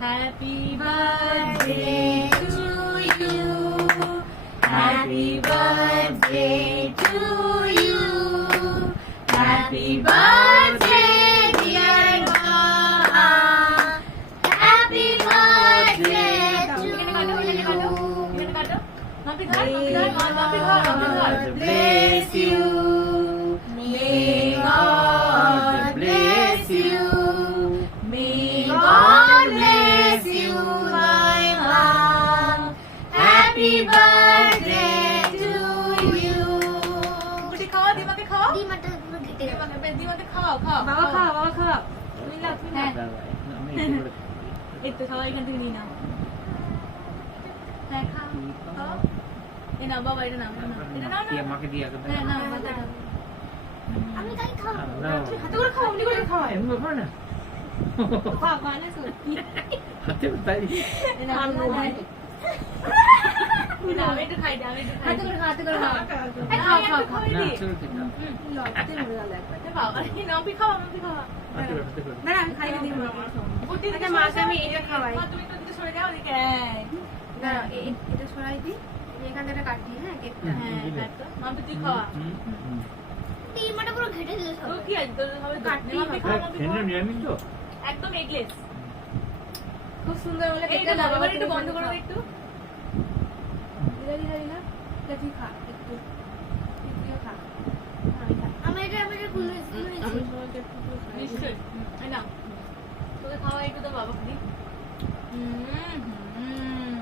Happy birthday to you. Happy birthday to you. Happy birthday, dear Mama. Happy birthday to you. God bless you. May God bless you. May God bless you, my mom. Happy birthday to you. कुछ खाओ दिमाग खाओ दिमाग खाओ खाओ बाबा खाओ তুমি না তুমি না একটু খাওয়া এখান থেকে নিয়ে নাও হ্যাঁ খাও এই নাও বাবা এটা নাও এটা নাও না আমাকে দিয়া দাও হ্যাঁ নাও বাবা দাও আমি তাই খাও তুমি হাতে করে খাও এমনি করে খাও এমনি করে না খাও না সত্যি হাতে তাই এটা নাও না এটা খাই দাও এটা হাতে করে খাও খাও খাও না চলো ঠিক না লড়তে মজা লাগবে বাবা এই নাও भी খাও আমি খাওয়া না আমি খাই দিই আচ্ছা মাকে আমি এটা খাওয়াই তুমি তো দিকে সরে যাও দিকে না এটা সরাই দিই এখান থেকে কাটি হ্যাঁ কেকটা হ্যাঁ কাটো মাম্পি তুই খাওয়া ডিমটা পুরো ঘেটে দিলে সব কি আজ তো হবে কাটনি খাওয়া খেয়ে নিয়ে নিন তো একদম এগলেস খুব সুন্দর বলে কেকটা লাগাবার একটু বন্ধ করো একটু দিলা কাটি খা একটু তুইও খা আমি এটা খুলে নিশ্চয় এই নাও তোকে খাওয়া একটু তো বাবা খালি